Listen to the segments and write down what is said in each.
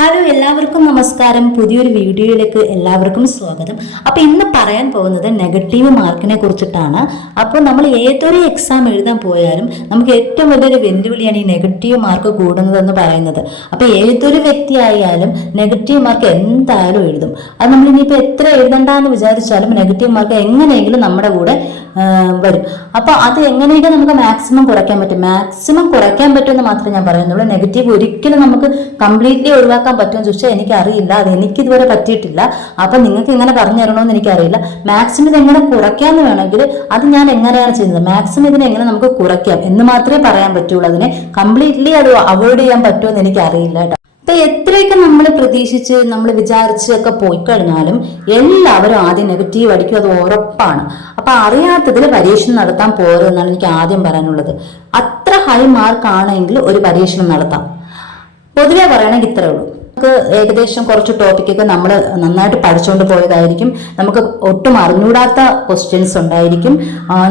Hello എല്ലാവർക്കും നമസ്കാരം. പുതിയൊരു വീഡിയോയിലേക്ക് എല്ലാവർക്കും സ്വാഗതം. അപ്പോൾ ഇന്ന് പറയാൻ പോകുന്നത് നെഗറ്റീവ് മാർക്കിനെ കുറിച്ചിട്ടാണ്. അപ്പോൾ നമ്മൾ ഏതൊരു എക്സാം എഴുതാൻ പോയാലും നമുക്ക് ഏറ്റവും വലിയൊരു വെല്ലുവിളിയാണ് ഈ നെഗറ്റീവ് മാർക്ക് കൂടുന്നതെന്ന് പറയുന്നത്. അപ്പോൾ ഏതൊരു വ്യക്തിയായാലും നെഗറ്റീവ് മാർക്ക് എന്തായാലും എഴുതും. അത് നമ്മൾ ഇനിയിപ്പോൾ എത്ര എഴുതണ്ടെന്ന് വിചാരിച്ചാലും നെഗറ്റീവ് മാർക്ക് എങ്ങനെയെങ്കിലും നമ്മുടെ കൂടെ വരും. അപ്പോൾ അത് എങ്ങനെയൊക്കെ നമുക്ക് മാക്സിമം കുറയ്ക്കാൻ പറ്റും. മാക്സിമം കുറയ്ക്കാൻ പറ്റുമെന്ന് മാത്രമേ ഞാൻ പറയുന്നുള്ളൂ. നെഗറ്റീവ് ഒരിക്കലും നമുക്ക് കംപ്ലീറ്റ്ലി ഒഴിവാക്കാൻ പറ്റുമെന്ന് ചോദിച്ചാൽ എനിക്കറിയില്ല. അത് എനിക്ക് ഇതുവരെ പറ്റിയിട്ടില്ല. അപ്പം നിങ്ങൾക്ക് എങ്ങനെ പറഞ്ഞു തരണമെന്ന് എനിക്കറിയില്ല. മാക്സിമം ഇത് എങ്ങനെ കുറയ്ക്കാമെന്ന് വേണമെങ്കിൽ അത് ഞാൻ എങ്ങനെയാണ് ചെയ്യുന്നത്? മാക്സിമം ഇതിനെ എങ്ങനെ നമുക്ക് കുറയ്ക്കാം എന്ന് മാത്രമേ പറയാൻ പറ്റുള്ളൂ. അതിനെ കംപ്ലീറ്റ്ലി അത് അവോയ്ഡ് ചെയ്യാൻ പറ്റുമെന്ന് എനിക്കറിയില്ല കേട്ടോ. അപ്പൊ എത്രയൊക്കെ നമ്മൾ പ്രതീക്ഷിച്ച് നമ്മൾ വിചാരിച്ചൊക്കെ പോയി കഴിഞ്ഞാലും എല്ലാവരും ആദ്യം നെഗറ്റീവ് അടിക്കും. അത് ഉറപ്പാണ്. അപ്പൊ അറിയാത്തതിൽ പരീക്ഷണം നടത്താൻ പോരെന്നാണ് എനിക്ക് ആദ്യം പറയാനുള്ളത്. അത്ര ഹൈ മാർക്ക് ആണെങ്കിൽ ഒരു പരീക്ഷണം നടത്താം. പൊതുവെ പറയണമെങ്കിൽ ഇത്രേ ഉള്ളൂ. നമുക്ക് ഏകദേശം കുറച്ച് ടോപ്പിക്കൊക്കെ നമ്മൾ നന്നായിട്ട് പഠിച്ചുകൊണ്ട് പോയതായിരിക്കും. നമുക്ക് ഒട്ടും അറിഞ്ഞൂടാത്ത ക്വസ്റ്റ്യൻസ് ഉണ്ടായിരിക്കും.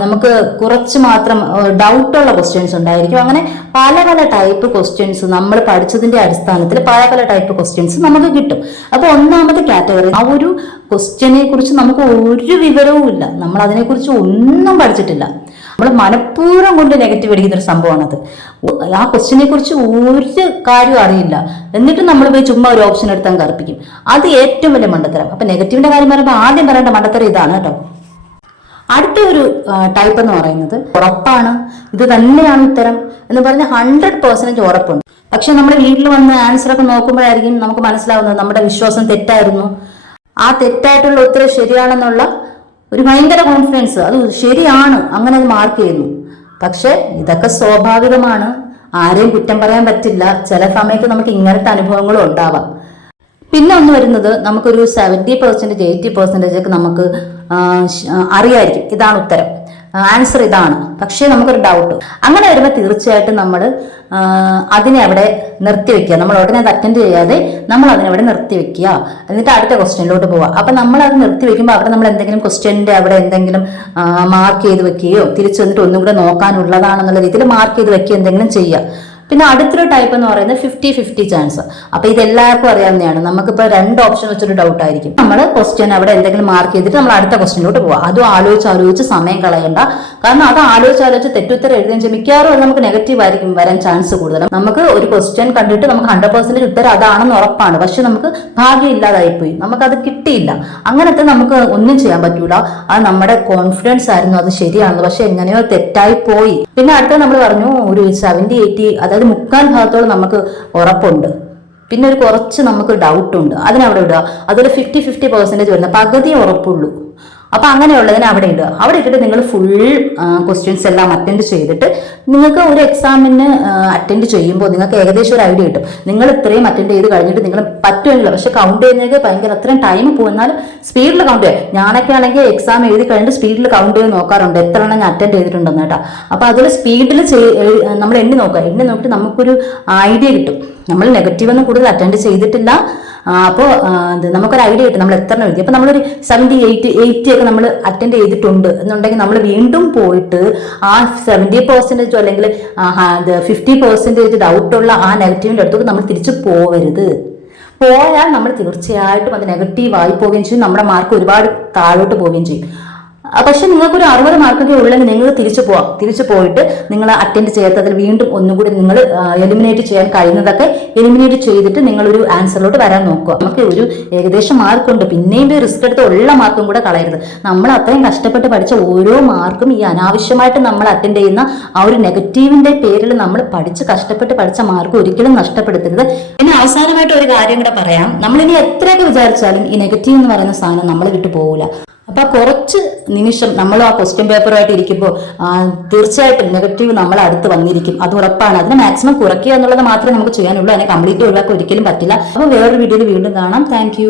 നമുക്ക് കുറച്ച് മാത്രം ഡൗട്ടുള്ള ക്വസ്റ്റ്യൻസ് ഉണ്ടായിരിക്കും. അങ്ങനെ പല പല ടൈപ്പ് ക്വസ്റ്റ്യൻസ് നമ്മൾ പഠിച്ചതിന്റെ അടിസ്ഥാനത്തിൽ പല പല ടൈപ്പ് ക്വസ്റ്റ്യൻസ് നമുക്ക് കിട്ടും. അപ്പോൾ ഒന്നാമത്തെ കാറ്റഗറി ആ ഒരു ക്വസ്റ്റ്യനെ കുറിച്ച് നമുക്ക് ഒരു വിവരവും ഇല്ല നമ്മൾ അതിനെക്കുറിച്ച് ഒന്നും പഠിച്ചിട്ടില്ല. നമ്മൾ മനഃപൂർവം കൊണ്ട് നെഗറ്റീവ് അടിക്കുന്ന ഒരു സംഭവമാണത് ആ ക്വസ്റ്റിനെ കുറിച്ച് ഒരു കാര്യവും അറിയില്ല. എന്നിട്ട് നമ്മൾ പോയി ചുമ്മാ ഒരു ഓപ്ഷൻ എടുത്താൽ കറുപ്പിക്കും. അത് ഏറ്റവും വലിയ മണ്ടത്തരം. അപ്പൊ നെഗറ്റീവിന്റെ കാര്യം പറയുമ്പോൾ ആദ്യം പറയേണ്ട മണ്ടത്തരം ഇതാണ് കേട്ടോ. അടുത്ത ഒരു ടൈപ്പ് എന്ന് പറയുന്നത് ഉറപ്പാണ്. ഇത് തന്നെയാണ് ഉത്തരം എന്ന് പറഞ്ഞ ഹൺഡ്രഡ് പെർസെന്റേജ് ഉറപ്പുണ്ട്. പക്ഷെ നമ്മുടെ വീട്ടിൽ വന്ന് ഒക്കെ നോക്കുമ്പോഴായിരിക്കും നമുക്ക് മനസ്സിലാവുന്നത് നമ്മുടെ വിശ്വാസം തെറ്റായിരുന്നു. ആ തെറ്റായിട്ടുള്ള ഉത്തരം ശരിയാണെന്നുള്ള ഒരു ഭയങ്കര കോൺഫിഡൻസ് അത് ശരിയാണ്. അങ്ങനെ അത് മാർക്ക് ചെയ്യുന്നു. പക്ഷെ ഇതൊക്കെ സ്വാഭാവികമാണ്. ആരെയും കുറ്റം പറയാൻ പറ്റില്ല. ചില സമയത്ത് നമുക്ക് ഇങ്ങനത്തെ അനുഭവങ്ങളും ഉണ്ടാവാം. പിന്നെ ഒന്ന് വരുന്നത് നമുക്കൊരു സെവന്റി പെർസെന്റേജ് എയ്റ്റി പെർസെന്റേജ് ഒക്കെ നമുക്ക് അറിയായിരിക്കും. ഇതാണ് ഉത്തരം. ആൻസർ ഇതാണ്. പക്ഷേ നമുക്കൊരു ഡൗട്ട് അങ്ങനെ വരുമ്പോൾ തീർച്ചയായിട്ടും നമ്മൾ അതിനെ അവിടെ നിർത്തി വെക്കുക. നമ്മൾ ഉടനെ അത് അറ്റൻഡ് ചെയ്യാതെ നമ്മൾ അതിനവിടെ നിർത്തിവെക്കുക നിർത്തി വെക്കുക. എന്നിട്ട് അടുത്ത ക്വസ്റ്റ്യനിലോട്ട് പോവുക. അപ്പം നമ്മൾ അത് നിർത്തി വെക്കുമ്പോൾ അവിടെ നമ്മൾ എന്തെങ്കിലും ക്വസ്റ്റ്യന്റെ അവിടെ എന്തെങ്കിലും മാർക്ക് ചെയ്ത് വെക്കുകയോ തിരിച്ചു വന്നിട്ട് ഒന്നും കൂടെ നോക്കാനുള്ളതാണെന്നുള്ള രീതിയിൽ മാർക്ക് ചെയ്ത് വെക്കുക എന്തെങ്കിലും ചെയ്യുക. പിന്നെ അടുത്തൊരു ടൈപ്പ് എന്ന് പറയുന്നത് ഫിഫ്റ്റി ഫിഫ്റ്റി ചാൻസ് അപ്പൊ ഇത് എല്ലാവർക്കും അറിയാവുന്നതാണ്. നമുക്കിപ്പോൾ രണ്ട് ഓപ്ഷൻ വെച്ചൊരു ഡൗട്ട് ആയിരിക്കും. നമ്മൾ ക്വസ്റ്റ്യൻ അവിടെ എന്തെങ്കിലും മാർക്ക് ചെയ്തിട്ട് നമ്മൾ അടുത്ത ക്വസ്റ്റ്യനിലോട്ട് പോവാം. അതും ആലോചിച്ച് ആലോചിച്ച് സമയം കളയണ്ട. കാരണം അത് ആലോചിച്ച് ആലോചിച്ച് തെറ്റുത്തരം എഴുതുകയും ചെയ്യും. മിക്കവാറും നമുക്ക് നെഗറ്റീവ് ആയിരിക്കും വരാൻ ചാൻസ് കൂടുതൽ നമുക്ക് ഒരു ക്വസ്റ്റ്യൻ കണ്ടിട്ട് നമുക്ക് ഹൺഡ്രഡ് പെർസെന്റേജ് ഉത്തരം അതാണെന്ന് ഉറപ്പാണ്. പക്ഷെ നമുക്ക് ഭാഗ്യം ഇല്ലാതായി പോയി നമുക്കത് കിട്ടിയില്ല. അങ്ങനത്തെ നമുക്ക് ഒന്നും ചെയ്യാൻ പറ്റൂല. അത് നമ്മുടെ കോൺഫിഡൻസ് ആയിരുന്നു. അത് ശരിയാണെന്ന്. പക്ഷെ എങ്ങനെയോ തെറ്റായി പോയി. പിന്നെ അടുത്ത നമ്മൾ പറഞ്ഞു ഒരു സെവന്റി എയ്റ്റി അതായത് മുക്കാൽ ഭാഗത്തോളം നമുക്ക് ഉറപ്പുണ്ട്. പിന്നെ ഒരു കുറച്ച് നമുക്ക് ഡൗട്ടുണ്ട് അതിനവിടെ ഇടുക. അതൊരു ഫിഫ്റ്റി ഫിഫ്റ്റി പെർസെന്റേജ് വരുന്ന പകുതി ഉറപ്പുള്ളൂ. അപ്പൊ അങ്ങനെയുള്ളതിന് അവിടെ ഇടുക. അവിടെ ഇട്ടിട്ട് നിങ്ങൾ ഫുൾ ക്വസ്റ്റ്യൻസ് എല്ലാം അറ്റൻഡ് ചെയ്തിട്ട് നിങ്ങൾക്ക് ഒരു എക്സാമിന് അറ്റൻഡ് ചെയ്യുമ്പോൾ നിങ്ങൾക്ക് ഏകദേശം ഒരു ഐഡിയ കിട്ടും. നിങ്ങൾ ഇത്രയും അറ്റൻഡ് ചെയ്ത് കഴിഞ്ഞിട്ട് നിങ്ങൾ പറ്റുമെങ്കില്ല പക്ഷെ കൗണ്ട് ചെയ്യുന്നതൊക്കെ ഭയങ്കര അത്രയും ടൈം പോകുന്നാലും സ്പീഡിൽ കൗണ്ട് ചെയ്യാം ഞാനൊക്കെ ആണെങ്കിൽ എക്സാം എഴുതി കഴിഞ്ഞിട്ട് സ്പീഡിൽ കൗണ്ട് ചെയ്ത് നോക്കാറുണ്ട്. എത്ര എണ്ണം ഞാൻ അറ്റൻഡ് ചെയ്തിട്ടുണ്ടെന്ന് കേട്ടോ. അപ്പൊ അതിൽ സ്പീഡിൽ നമ്മൾ എണ്ണി നോക്കുക. എണ്ണി നോക്കിയിട്ട് നമുക്കൊരു ഐഡിയ കിട്ടും. നമ്മൾ നെഗറ്റീവ് ഒന്നും കൂടുതൽ അറ്റൻഡ് ചെയ്തിട്ടില്ല. അപ്പോൾ നമുക്കൊരു ഐഡിയ കിട്ടും. നമ്മൾ എത്ര എഴുതി. അപ്പോൾ നമ്മളൊരു സെവന്റി എയ്റ്റ് എയ്റ്റി ഒക്കെ നമ്മൾ അറ്റൻഡ് ചെയ്തിട്ടുണ്ട്. എന്നുണ്ടെങ്കിൽ നമ്മൾ വീണ്ടും പോയിട്ട് ആ സെവന്റി പെർസെന്റേജോ അല്ലെങ്കിൽ ഫിഫ്റ്റി പെർസെന്റേജ് ഡൗട്ടുള്ള ആ നെഗറ്റീവിന്റെ അടുത്തേക്ക് നമ്മൾ തിരിച്ചു പോവരുത്. പോയാൽ നമ്മൾ തീർച്ചയായിട്ടും അത് നെഗറ്റീവായി പോവുകയും ചെയ്യും. നമ്മുടെ മാർക്ക് ഒരുപാട് താഴോട്ട് പോവുകയും ചെയ്യും. പക്ഷെ നിങ്ങൾക്ക് ഒരു അറുപത് മാർക്കൊക്കെ ഉള്ളെങ്കിൽ നിങ്ങൾ തിരിച്ചു പോവാം. തിരിച്ചു പോയിട്ട് നിങ്ങൾ അറ്റൻഡ് ചെയ്യാത്തതിൽ വീണ്ടും ഒന്നും കൂടി നിങ്ങൾ എലിമിനേറ്റ് ചെയ്യാൻ കഴിയുന്നതൊക്കെ എലിമിനേറ്റ് ചെയ്തിട്ട് നിങ്ങളൊരു ആൻസറിലോട്ട് വരാൻ നോക്കുക. നമുക്ക് ഒരു ഏകദേശം മാർക്കുണ്ട് പിന്നെയും റിസ്ക് എടുത്ത് ഉള്ള മാർക്കും കൂടെ കളയരുത്. നമ്മൾ അത്രയും കഷ്ടപ്പെട്ട് പഠിച്ച ഓരോ മാർക്കും ഈ അനാവശ്യമായിട്ട് നമ്മൾ അറ്റൻഡ് ചെയ്യുന്ന ആ ഒരു നെഗറ്റീവിന്റെ പേരിൽ നമ്മൾ പഠിച്ച് കഷ്ടപ്പെട്ട് പഠിച്ച മാർക്ക് ഒരിക്കലും നഷ്ടപ്പെടുത്തരുത്. പിന്നെ അവസാനമായിട്ട് ഒരു കാര്യം കൂടെ പറയാം. നമ്മളിനി എത്രയൊക്കെ വിചാരിച്ചാലും ഈ നെഗറ്റീവ് എന്ന് പറയുന്ന സാധനം നമ്മൾ വിട്ടു പോകില്ല അപ്പൊ കുറച്ച് നിമിഷം നമ്മൾ ആ ക്വസ്റ്റ്യൻ പേപ്പറുമായിട്ട് ഇരിക്കുമ്പോൾ തീർച്ചയായിട്ടും നെഗറ്റീവ് നമ്മൾ അടുത്ത് വന്നിരിക്കും. അത് ഉറപ്പാണ്. അതിന് മാക്സിമം കുറയ്ക്കുക എന്നുള്ളത് മാത്രമേ നമുക്ക് ചെയ്യാനുള്ളൂ. അതിനെ കംപ്ലീറ്റ് ഒഴിവാക്കാൻ ഒരിക്കലും പറ്റില്ല. അപ്പോൾ വേറൊരു വീഡിയോയിൽ വീണ്ടും കാണാം. താങ്ക്